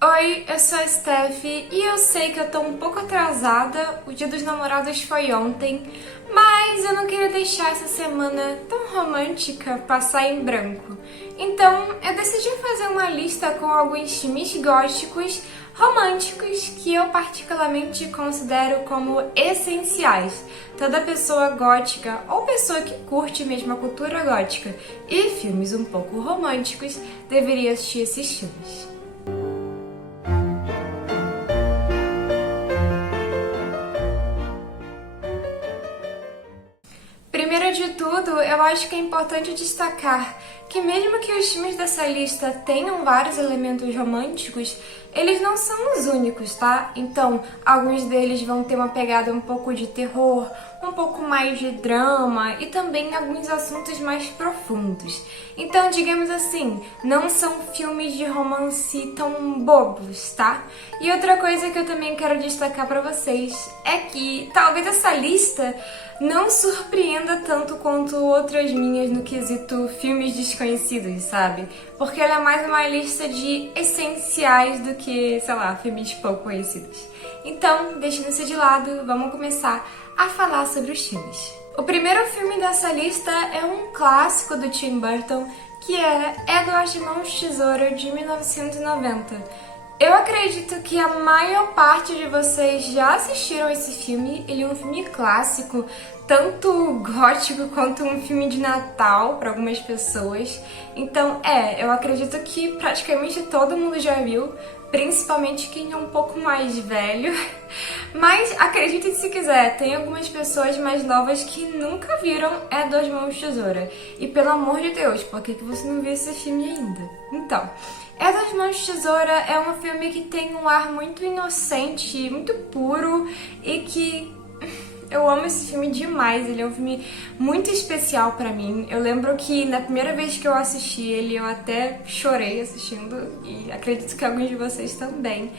Oi, eu sou a Steph e eu sei que eu tô um pouco atrasada, o Dia dos Namorados foi ontem, mas eu não queria deixar essa semana tão romântica passar em branco. Então eu decidi fazer uma lista com alguns filmes góticos românticos que eu particularmente considero como essenciais. Toda pessoa gótica ou pessoa que curte mesmo a cultura gótica e filmes um pouco românticos deveria assistir esses filmes. Primeiro de tudo, eu acho que é importante destacar que mesmo que os filmes dessa lista tenham vários elementos românticos, eles não são os únicos, tá? Então, alguns deles vão ter uma pegada um pouco de terror, um pouco mais de drama e também alguns assuntos mais profundos. Então, digamos assim, não são filmes de romance tão bobos, tá? E outra coisa que eu também quero destacar pra vocês é que talvez essa lista não surpreenda tanto quanto outras minhas no quesito filmes desconhecidos, sabe? Porque ela é mais uma lista de essenciais do que, sei lá, filmes pouco conhecidos. Então, deixando isso de lado, vamos começar a falar sobre os filmes. O primeiro filme dessa lista é um clássico do Tim Burton, que é Edward Mãos de Tesoura, de 1990. Eu acredito que a maior parte de vocês já assistiram esse filme. Ele é um filme clássico, tanto gótico quanto um filme de Natal para algumas pessoas. Então, eu acredito que praticamente todo mundo já viu, principalmente quem é um pouco mais velho. Mas acreditem se quiser, tem algumas pessoas mais novas que nunca viram Edward Mãos de Tesoura. E pelo amor de Deus, por que você não viu esse filme ainda? Então, Edward Mãos de Tesoura é um filme que tem um ar muito inocente, muito puro e que eu amo esse filme demais. Ele é um filme muito especial pra mim. Eu lembro que na primeira vez que eu assisti ele, eu até chorei assistindo e acredito que alguns de vocês também.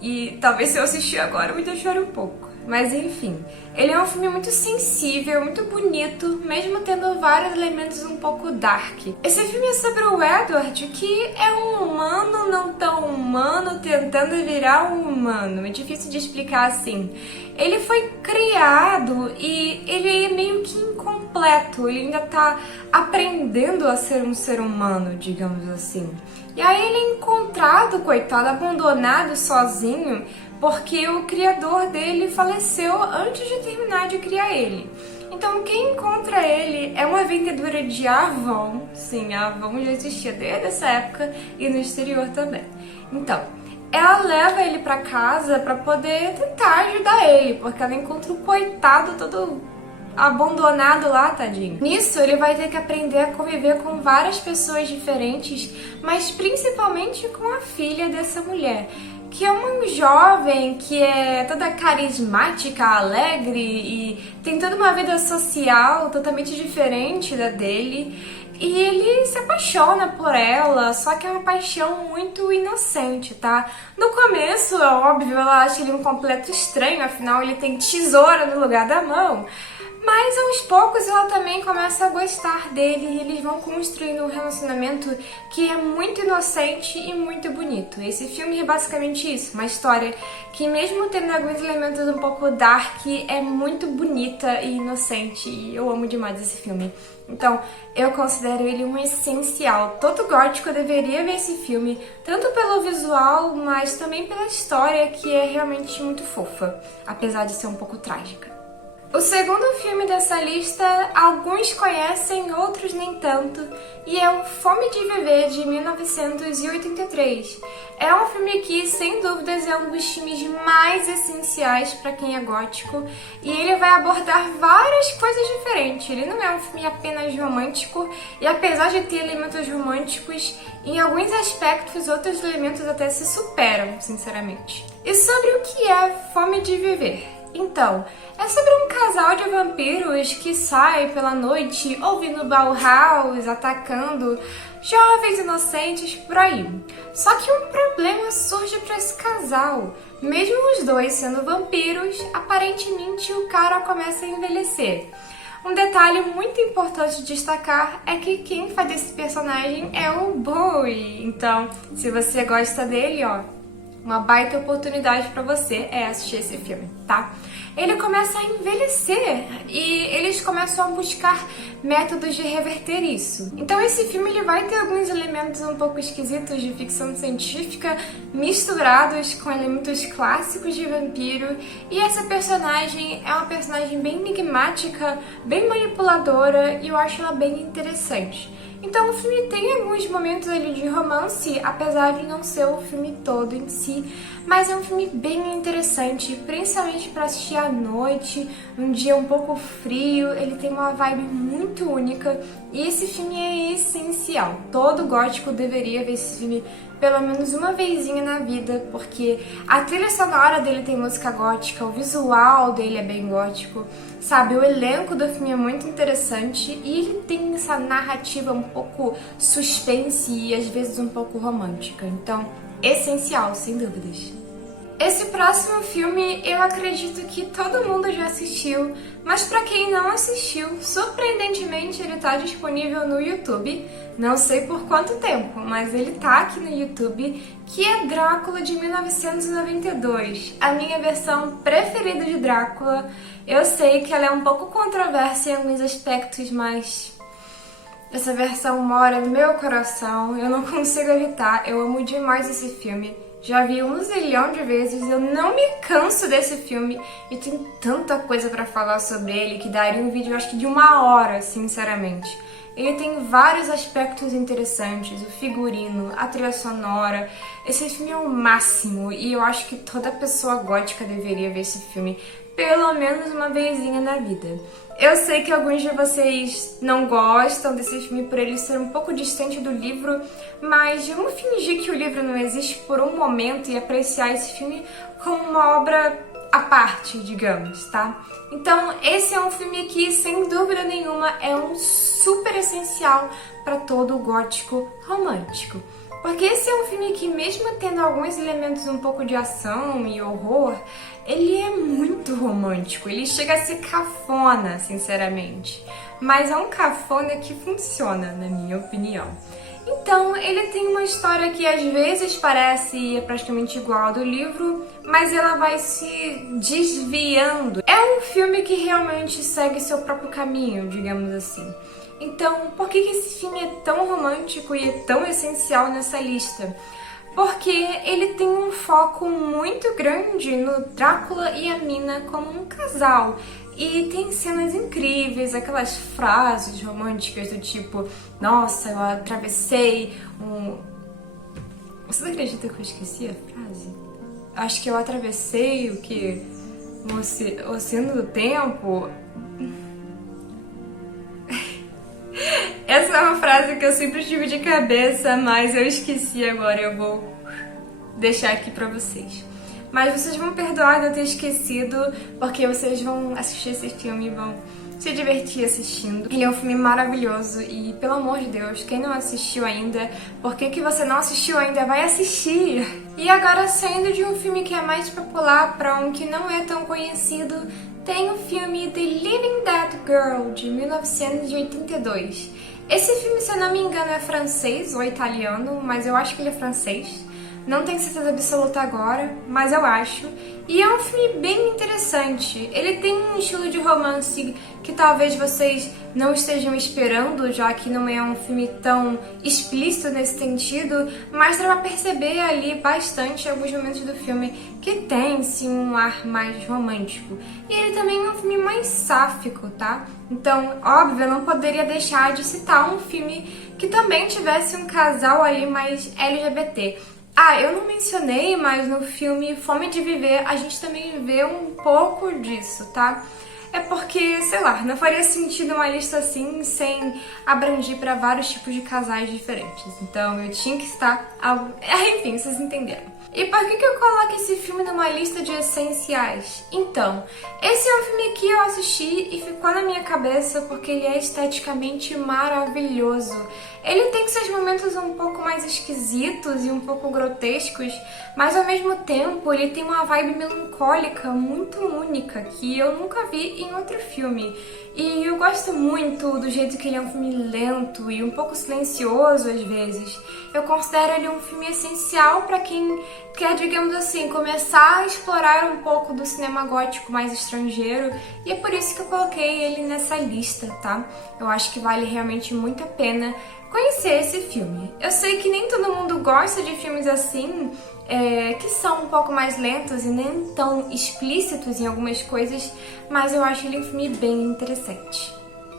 E talvez se eu assistir agora eu ainda chore um pouco. Mas enfim, ele é um filme muito sensível, muito bonito, mesmo tendo vários elementos um pouco dark. Esse filme é sobre o Edward, que é um humano não tão humano tentando virar um humano. É difícil de explicar assim. Ele foi criado e ele é meio que incompleto, ele ainda tá aprendendo a ser um ser humano, digamos assim. E aí ele é encontrado, coitado, abandonado sozinho, porque o criador dele faleceu antes de terminar de criar ele. Então quem encontra ele é uma vendedora de Avon. Sim, a Avon já existia desde essa época e no exterior também. Então, ela leva ele pra casa pra poder tentar ajudar ele, porque ela encontra o coitado todo abandonado lá, tadinho. Nisso, ele vai ter que aprender a conviver com várias pessoas diferentes, mas principalmente com a filha dessa mulher, que é uma jovem que é toda carismática, alegre e tem toda uma vida social totalmente diferente da dele. E ele se apaixona por ela, só que é uma paixão muito inocente, tá? No começo, é óbvio, ela acha ele um completo estranho, afinal ele tem tesoura no lugar da mão. Mas aos poucos ela também começa a gostar dele e eles vão construindo um relacionamento que é muito inocente e muito bonito. Esse filme é basicamente isso, uma história que mesmo tendo alguns elementos um pouco dark, é muito bonita e inocente e eu amo demais esse filme. Então, eu considero ele um essencial. Todo gótico deveria ver esse filme, tanto pelo visual, mas também pela história, que é realmente muito fofa, apesar de ser um pouco trágica. O segundo filme dessa lista, alguns conhecem, outros nem tanto, e é o Fome de Viver, de 1983. É um filme que, sem dúvidas, é um dos filmes mais essenciais para quem é gótico, e ele vai abordar várias coisas diferentes. Ele não é um filme apenas romântico, e apesar de ter elementos românticos, em alguns aspectos, outros elementos até se superam, sinceramente. E sobre o que é Fome de Viver? Então, é sobre um casal de vampiros que sai pela noite ouvindo Bauhaus, atacando jovens inocentes por aí. Só que um problema surge para esse casal. Mesmo os dois sendo vampiros, aparentemente o cara começa a envelhecer. Um detalhe muito importante de destacar é que quem faz esse personagem é o Bowie. Então, se você gosta dele, uma baita oportunidade pra você é assistir esse filme, tá? Ele começa a envelhecer e eles começam a buscar métodos de reverter isso. Então esse filme ele vai ter alguns elementos um pouco esquisitos de ficção científica misturados com elementos clássicos de vampiro, e essa personagem é uma personagem bem enigmática, bem manipuladora, e eu acho ela bem interessante. Então o filme tem alguns momentos ali de romance, apesar de não ser o filme todo em si, mas é um filme bem interessante, principalmente para assistir à noite, num dia um pouco frio. Ele tem uma vibe muito única e esse filme é essencial. Todo gótico deveria ver esse filme pelo menos uma vezinha na vida, porque a trilha sonora dele tem música gótica, o visual dele é bem gótico, sabe? O elenco do filme é muito interessante e ele tem essa narrativa um pouco suspense e às vezes um pouco romântica. Então, essencial, sem dúvidas. Esse próximo filme eu acredito que todo mundo já assistiu, mas pra quem não assistiu, surpreendentemente ele tá disponível no YouTube. Não sei por quanto tempo, mas ele tá aqui no YouTube, que é Drácula de 1992, a minha versão preferida de Drácula. Eu sei que ela é um pouco controversa em alguns aspectos, mas essa versão mora no meu coração, eu não consigo evitar, eu amo demais esse filme. Já vi 1 zilhão de vezes, eu não me canso desse filme e tem tanta coisa pra falar sobre ele que daria um vídeo, acho que de 1 hora, sinceramente. Ele tem vários aspectos interessantes, o figurino, a trilha sonora. Esse filme é o máximo e eu acho que toda pessoa gótica deveria ver esse filme pelo menos uma vezinha na vida. Eu sei que alguns de vocês não gostam desse filme por ele ser um pouco distante do livro, mas vamos fingir que o livro não existe por um momento e apreciar esse filme como uma obra à parte, digamos, tá? Então, esse é um filme que, sem dúvida nenhuma, é um super essencial para todo gótico romântico. Porque esse é um filme que, mesmo tendo alguns elementos um pouco de ação e horror, ele é muito romântico, ele chega a ser cafona, sinceramente. Mas é um cafona que funciona, na minha opinião. Então, ele tem uma história que às vezes parece praticamente igual ao do livro, mas ela vai se desviando. É um filme que realmente segue seu próprio caminho, digamos assim. Então, por que esse filme é tão romântico e é tão essencial nessa lista? Porque ele tem um foco muito grande no Drácula e a Mina como um casal. E tem cenas incríveis, aquelas frases românticas do tipo: nossa, eu atravessei um... Você acredita que eu esqueci a frase? Acho que eu atravessei o que? O Oceano do Tempo? Essa é uma frase que eu sempre tive de cabeça, mas eu esqueci agora, eu vou deixar aqui pra vocês. Mas vocês vão perdoar de eu ter esquecido, porque vocês vão assistir esse filme e vão se divertir assistindo. Ele é um filme maravilhoso e, pelo amor de Deus, quem não assistiu ainda, por que você não assistiu ainda? Vai assistir! E agora, saindo de um filme que é mais popular para um que não é tão conhecido, tem o filme The Living Dead Girl, de 1982. Esse filme, se eu não me engano, é francês ou italiano, mas eu acho que ele é francês. Não tenho certeza absoluta agora, mas eu acho. E é um filme bem interessante. Ele tem um estilo de romance que talvez vocês não estejam esperando, já que não é um filme tão explícito nesse sentido, mas dá pra perceber ali bastante alguns momentos do filme que tem, sim, um ar mais romântico. E ele também é um filme mais sáfico, tá? Então, óbvio, eu não poderia deixar de citar um filme que também tivesse um casal ali mais LGBT. Ah, eu não mencionei, mas no filme Fome de Viver a gente também vê um pouco disso, tá? É porque, sei lá, não faria sentido uma lista assim sem abranger para vários tipos de casais diferentes. Então eu tinha que citar algo... Enfim, vocês entenderam. E por que eu coloco esse filme numa lista de essenciais? Então, esse é um filme que eu assisti e ficou na minha cabeça porque ele é esteticamente maravilhoso. Ele tem seus momentos um pouco mais esquisitos e um pouco grotescos, mas ao mesmo tempo ele tem uma vibe melancólica muito única que eu nunca vi em outro filme. E eu gosto muito do jeito que ele é um filme lento e um pouco silencioso às vezes. Eu considero ele um filme essencial para quem quer, digamos assim, começar a explorar um pouco do cinema gótico mais estrangeiro. E é por isso que eu coloquei ele nessa lista, tá? Eu acho que vale realmente muito a pena conhecer esse filme. Eu sei que nem todo mundo gosta de filmes assim, que são um pouco mais lentos e nem tão explícitos em algumas coisas, mas eu acho ele um filme bem interessante.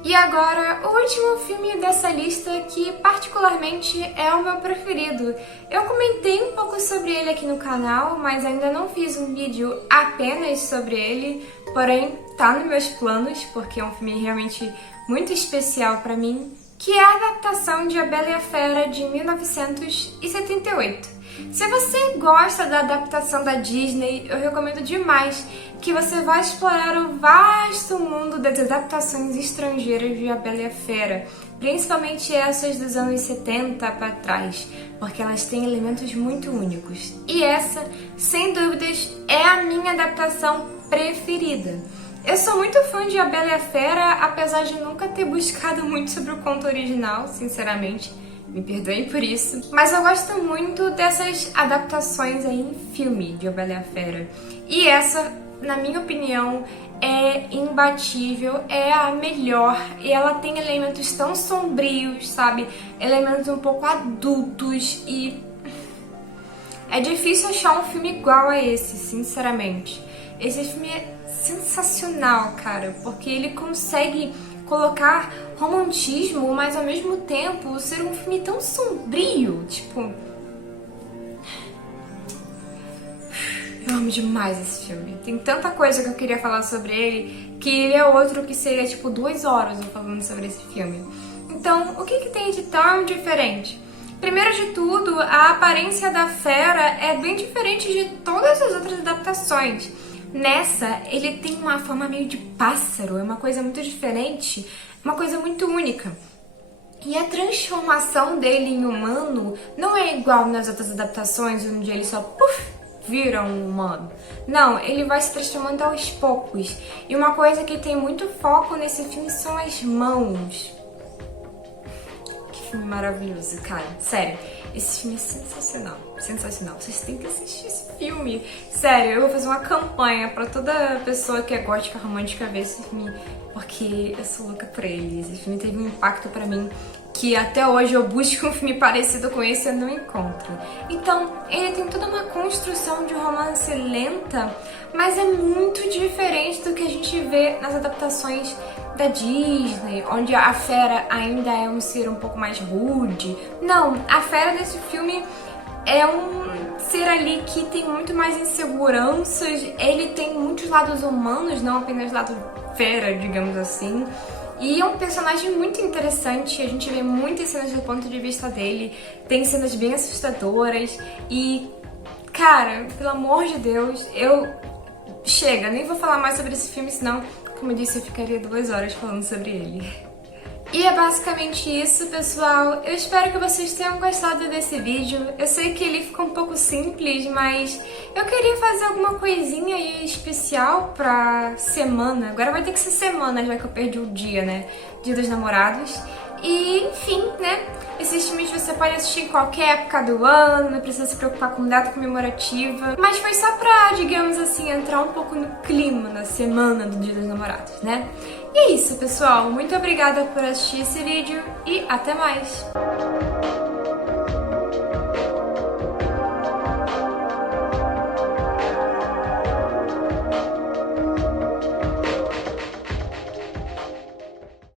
E agora, o último filme dessa lista, que particularmente é o meu preferido. Eu comentei um pouco sobre ele aqui no canal, mas ainda não fiz um vídeo apenas sobre ele, porém tá nos meus planos, porque é um filme realmente muito especial pra mim, que é a adaptação de A Bela e a Fera de 1978. Se você gosta da adaptação da Disney, eu recomendo demais que você vá explorar o vasto mundo das adaptações estrangeiras de A Bela e a Fera, principalmente essas dos anos 70 para trás, porque elas têm elementos muito únicos. E essa, sem dúvidas, é a minha adaptação preferida. Eu sou muito fã de A Bela e a Fera, apesar de nunca ter buscado muito sobre o conto original, sinceramente. Me perdoem por isso. Mas eu gosto muito dessas adaptações aí em filme de A Bela e a Fera. E essa, na minha opinião, é imbatível, é a melhor. E ela tem elementos tão sombrios, sabe? Elementos um pouco adultos e... é difícil achar um filme igual a esse, sinceramente. Esse filme é sensacional, cara, porque ele consegue colocar romantismo, mas ao mesmo tempo ser um filme tão sombrio, tipo... eu amo demais esse filme. Tem tanta coisa que eu queria falar sobre ele, que ele é outro que seria tipo 2 horas eu falando sobre esse filme. Então, o que tem de tão diferente? Primeiro de tudo, a aparência da fera é bem diferente de todas as outras adaptações. Nessa, ele tem uma forma meio de pássaro, é uma coisa muito diferente, uma coisa muito única. E a transformação dele em humano não é igual nas outras adaptações, onde ele só vira um humano. Não, ele vai se transformando aos poucos. E uma coisa que tem muito foco nesse filme são as mãos. Que filme maravilhoso, cara. Sério, esse filme é sensacional. Sensacional. Vocês têm que assistir esse filme. Sério, eu vou fazer uma campanha pra toda pessoa que é gótica romântica ver esse filme, porque eu sou louca por ele. Esse filme teve um impacto pra mim que até hoje eu busco um filme parecido com esse e eu não encontro. Então, ele tem toda uma construção de romance lenta, mas é muito diferente do que a gente vê nas adaptações da Disney, onde a fera ainda é um ser um pouco mais rude. Não, a fera desse filme é um ser ali que tem muito mais inseguranças, ele tem muitos lados humanos, não apenas lado fera, digamos assim. E é um personagem muito interessante, a gente vê muitas cenas do ponto de vista dele, tem cenas bem assustadoras e, cara, pelo amor de Deus, chega, nem vou falar mais sobre esse filme, senão, como eu disse, eu ficaria 2 horas falando sobre ele. E é basicamente isso, pessoal. Eu espero que vocês tenham gostado desse vídeo. Eu sei que ele ficou um pouco simples, mas eu queria fazer alguma coisinha aí especial pra semana. Agora vai ter que ser semana, já que eu perdi o dia, né? Dia dos Namorados. E, enfim, né? Esses filmes você pode assistir em qualquer época do ano, não precisa se preocupar com data comemorativa. Mas foi só pra, digamos assim, entrar um pouco no clima da semana do Dia dos Namorados, né? E é isso, pessoal. Muito obrigada por assistir esse vídeo e até mais!